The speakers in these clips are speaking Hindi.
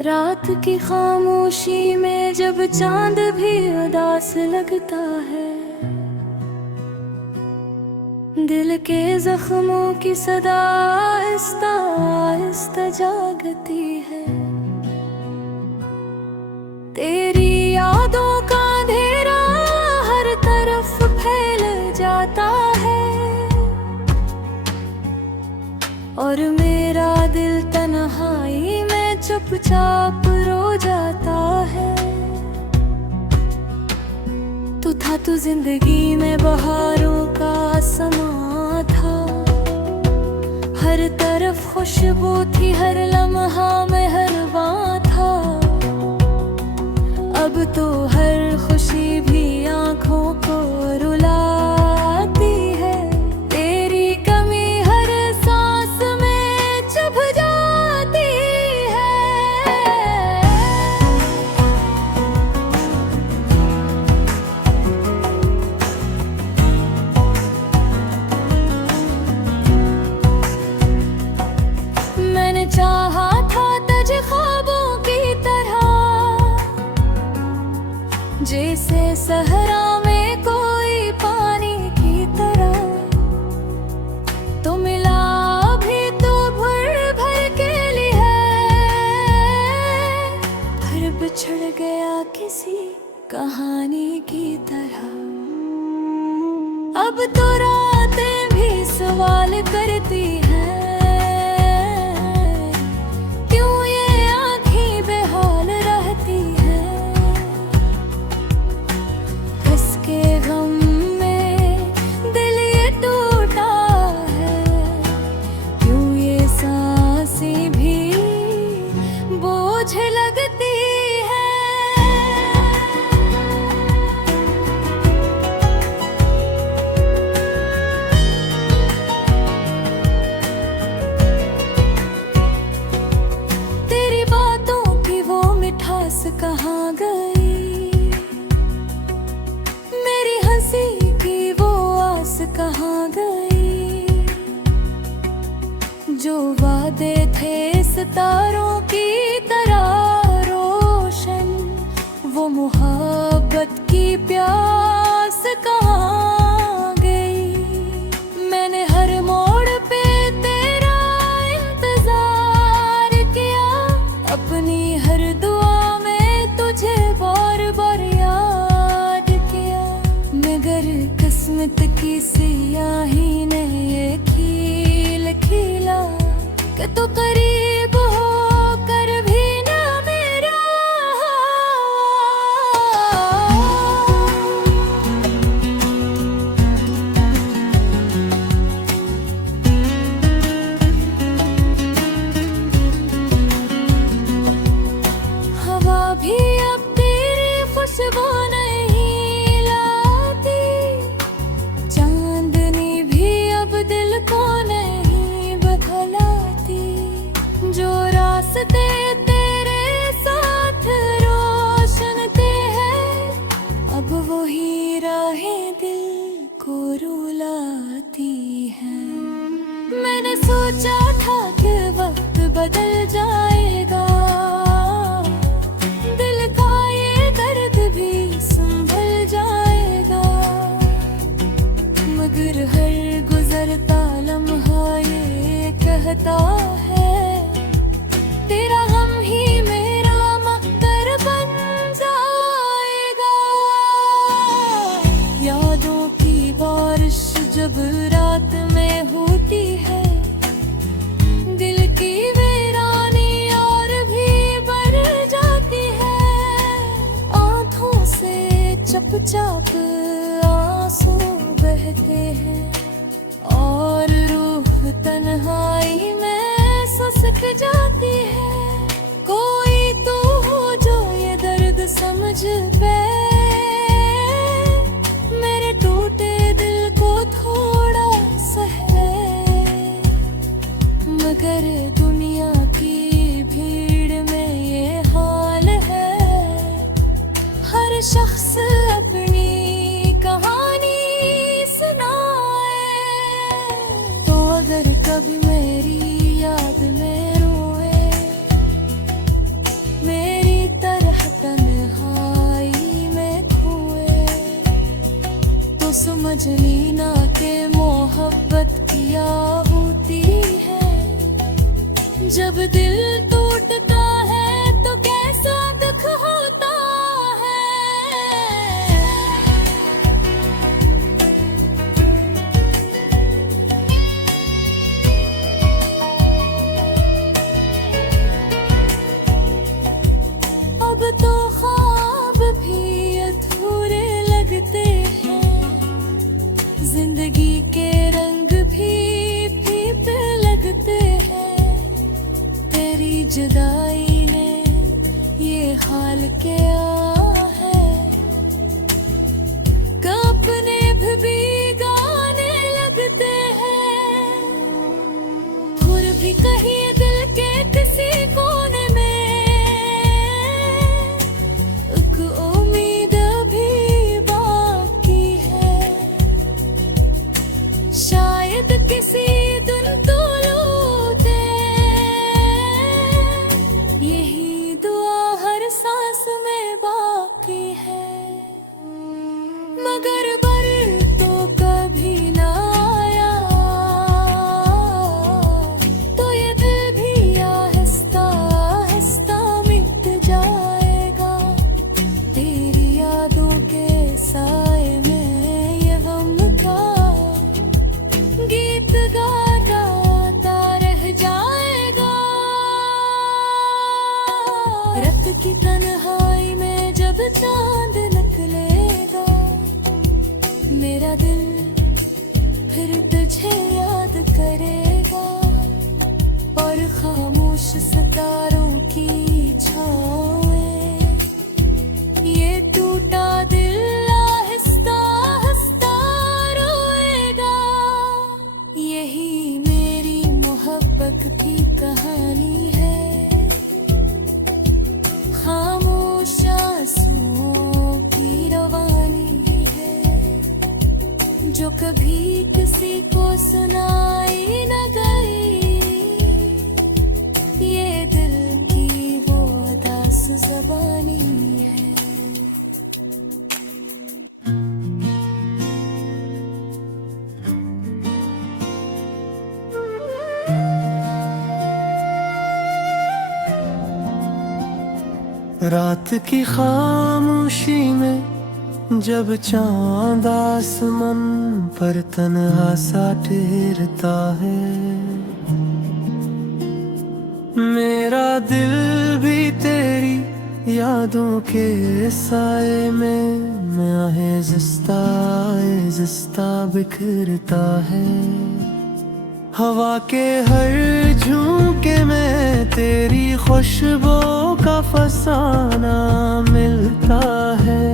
रात की खामोशी में जब चांद भी उदास लगता है, दिल के जख्मों की सदा आहिस्ता आहिस्ता जागती है। तेरी यादों का अंधेरा हर तरफ फैल जाता है और मेरा दिल तन्हाई में चुपचाप रो जाता है। तू जिंदगी में बहारों का समा था, हर तरफ खुशबू थी, हर लम्हा मेहरबान था। अब तो हर खुशी भी आंखों को रुलाती है, तेरी कमी हर सांस में चुभ जाती है। मैंने चाहा था तुझे ख्वाबों की तरह, जैसे सहरा में कोई पानी की तरह। तो मिला भी तो भर भर के लिए, फिर बिछड़ गया किसी कहानी की तरह। अब तो रातें भी सवाल करती हैं, मुझे लगती है। तेरी बातों की वो मिठास कहाँ गई, मेरी हंसी की वो आस कहाँ गई। जो वादे थे सितारों की तरह रोशन, वो मोहब्बत की प्यास कहाँ गई। मैंने हर मोड़ पे तेरा इंतजार किया, अपनी हर दुआ में तुझे बार बार याद किया। मगर किस्मत की सियाही ने ये खील खीला कि तू करीब हो कर भी ना मेरा। हवा भी अब तेरी खुशबू नहीं लाती, चांदनी भी अब दिल को नहीं बदलाती। जो रास्ते तेरे साथ रोशन थे हैं, अब वही राहें दिल को रुलाती हैं। मैंने सोचा था कि वक्त बदल जाएगा, दिल का ये दर्द भी संभल जाएगा। मगर हर गुजरता लम्हा ये कहता है, तेरा गम ही मेरा मकदर बन जाएगा। यादों की बारिश जब रात में होती है, दिल की वीरानी और भी बढ़ जाती है। आंखों से चपचाप आंसू बहते हैं और रूह तन्हाई में सुसक जाती है। कोई तो हो जो ये दर्द समझ पे, मेरे टूटे दिल को थोड़ा सहे। मगर दुनिया की भीड़ में ये हाल है, हर कभी मेरी याद में रोए, मेरी तरह तन्हाई में खोए, तो समझ लीना के मोहब्बत क्या होती है। जब दिल टूटता है तो कैसा दुख होता है। अब तो ख्वाब भी अधूरे लगते हैं, जिंदगी के रंग भी फीके लगते हैं। तेरी जुदाई ने ये हाल किया है, अपने भी गाने लगते हैं। और भी कहीं दिल के किसी कोने में एक उम्मीद भी बाकी है, शायद किसी दिन तो लौटे। यही दुआ हर सांस में बाकी है, मगर बर तो कभी ना आया, तो ये दिल भी आहिस्ता आहिस्ता मिट जाएगा। तेरी यादों के साए में ये गम का गीत गाता रह जाएगा। रात की तन्हाई में जब चांद निकलेगा, मेरा दिल फिर तुझे याद करेगा। और खामोश सितारों की छाँव में ये टूटा दिल आहिस्ता आहिस्ता रोएगा। यही मेरी मोहब्बत की कहानी है, खामोश आंसुओं की रवानी है, जो कभी किसी को सुनाई न गई। ये दिल की वो उदास ज़बानी है। रात की खामोशी में जब चांद आसमान पर तन्हा सा ठहरता है, मेरा दिल भी तेरी यादों के साए में आहिस्ता आहिस्ता बिखरता है। हवा के हर झोंके में तेरी खुशबू का फसाना मिलता है,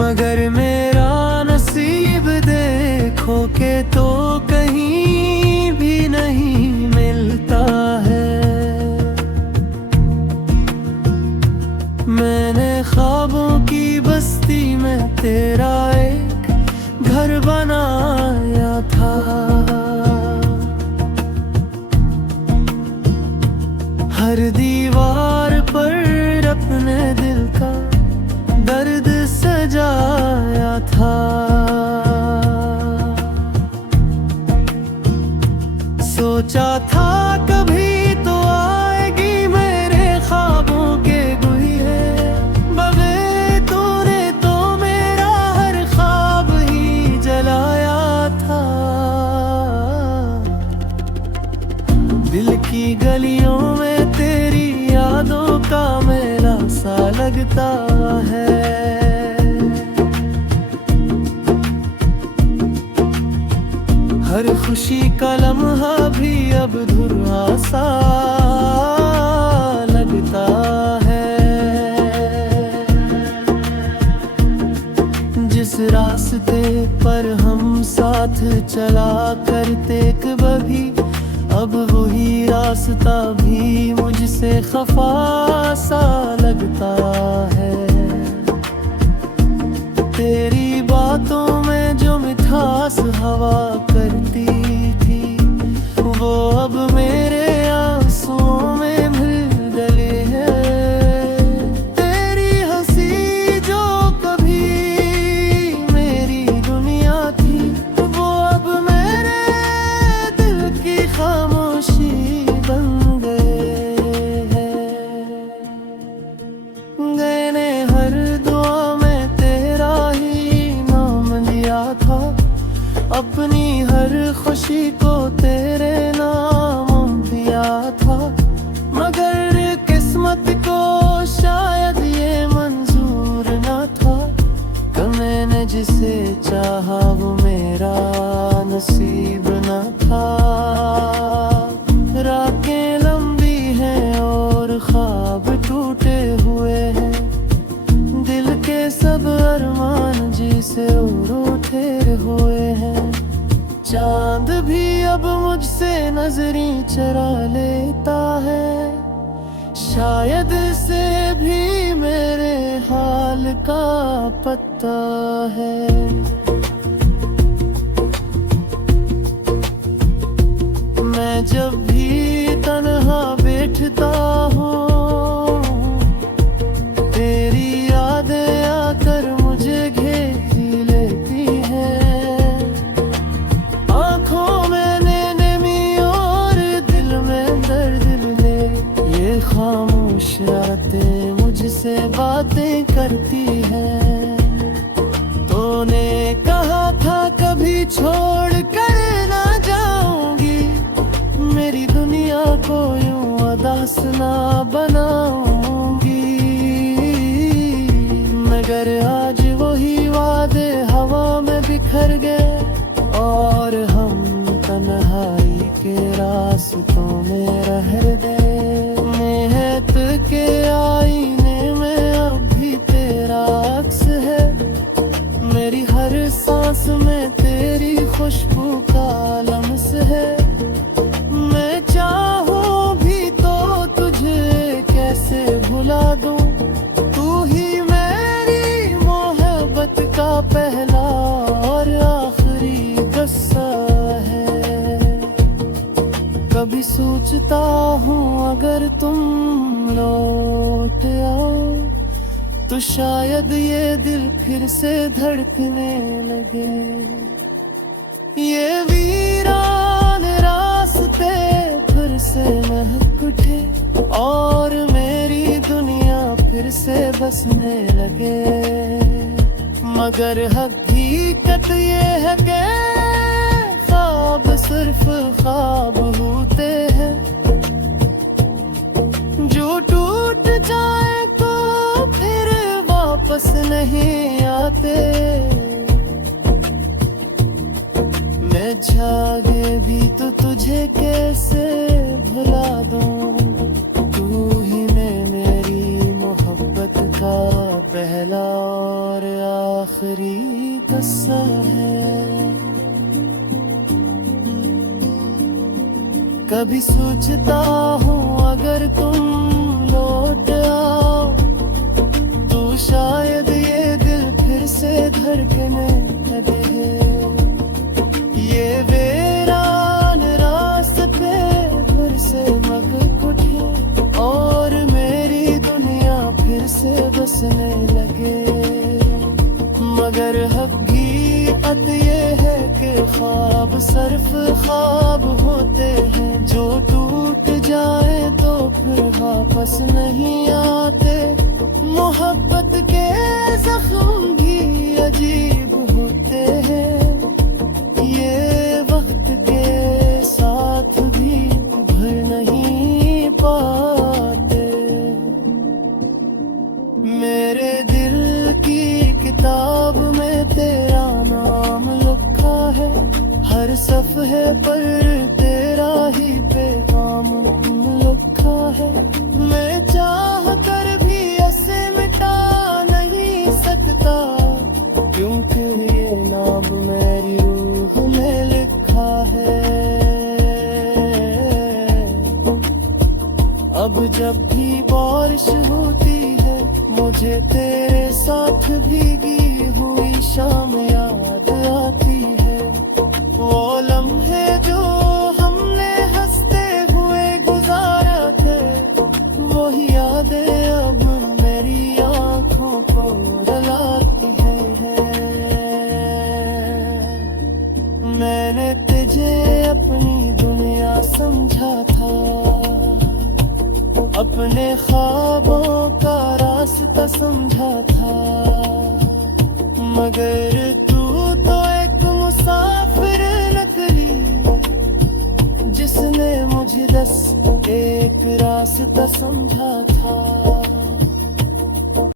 मगर मेरा नसीब देखो के तो कहीं भी नहीं मिलता है। मैंने ख्वाबों की बस्ती में तेरा एक घर बनाया था, हर दीवार पर अपने दिल का दर्द सजाया था। सोचा था कभी तो आएगी मेरे ख्वाबों के गुहिए, मगर तूने तो मेरा हर ख्वाब ही जलाया था। दिल की गलियों में तेरी यादों का मेला सा लगता है, हर खुशी का लम्हा भी अब धुरा सा लगता है। जिस रास्ते पर हम साथ चला करते कभी, अब वही रास्ता भी मुझसे खफा सा लगता है। तेरी बातों में जो मिठास हवा करती थी, वो अब मेरे आंसुओं में मिल गई है। तेरी हंसी जो कभी मेरी दुनिया थी, वो अब मेरे दिल की खामोशी बन गए हैं। मैंने हर दुआ में तेरा ही नाम लिया था, अपनी हर खुशी को तेरे नाम दिया था, मगर किस्मत को शायद ये मंजूर न था कि मैंने जिसे चाहा वो मेरा नसीब न था। रातें लंबी हैं और ख्वाब टूटे हुए हैं, दिल के सब अरमान जिसे उठे हुए हैं। चांद भी अब मुझसे नजरें चरा लेता है, शायद से भी मेरे हाल का पता है। मैं जब भी तन्हा बैठता हूँ, तेरी यादें आकर मुझे घेर लेती हैं। आँखों में नमी और दिल में दर्द ले, ये खामोश रातें मुझसे बातें करती हैं। तूने कहा था कभी छोड़ कर ना जाऊंगी, मेरी दुनिया को यूं उदास ना बनाऊंगी, मगर आज वही वादे हवा में बिखर गए और हम तन्हाई के रास्तों में रह गए। नियत के आईने में अब भी तेरा अक्स है, मेरी हर सांस में तेरी खुशबू का लम्स है। मैं चाहूं भी तो तुझे कैसे भुला दूं, तू ही मेरी मोहब्बत का पहला और आखिरी किस्सा है। कभी सोचता हूँ अगर तुम लौट आओ तो शायद ये दिल फिर से धड़कने लगे। ये वीरान रास्ते फिर से महक उठे और मेरी दुनिया फिर से बसने लगे, मगर हकीकत ये है कि ख्वाब सिर्फ ख्वाब होते हैं, जो टूट जाए तो फिर वापस नहीं आते। मैं जागे भी तो तुझे कैसे भुला दूं, तू ही मेरी मोहब्बत का पहला और आखिरी किस्सा है। कभी सोचता हूँ अगर तुम लौट आओ तो शायद ये दिल फिर से धड़कने लगे। ये वीरान रास्ते फिर से महक उठे और मेरी दुनिया फिर से बसने लगे, मगर हकीकत ये है कि ख्वाब सिर्फ ख्वाब होते हैं, जो टूट जाए तो फिर वापस नहीं आते। मोहब्बत के जख्म भी अजीब होते हैं, ये वक्त के साथ भी भर नहीं पाते। मेरे दिल की किताब में तेरा नाम लिखा है, हर सफ़े पर तेरा ही पैगाम लिखा है। मैं चाह कर भी ऐसे मिटा नहीं सकता, क्योंकि ये नाम मेरी रूह में लिखा है। अब जब भी बारिश होती है मुझे तेरे साथ भीगी हुई शाम याद आती है। तुझे अपनी दुनिया समझा था, अपने ख्वाबों का रास्ता समझा था, मगर तू तो एक मुसाफिर निकली, जिसने मुझे एक रास्ता समझा था।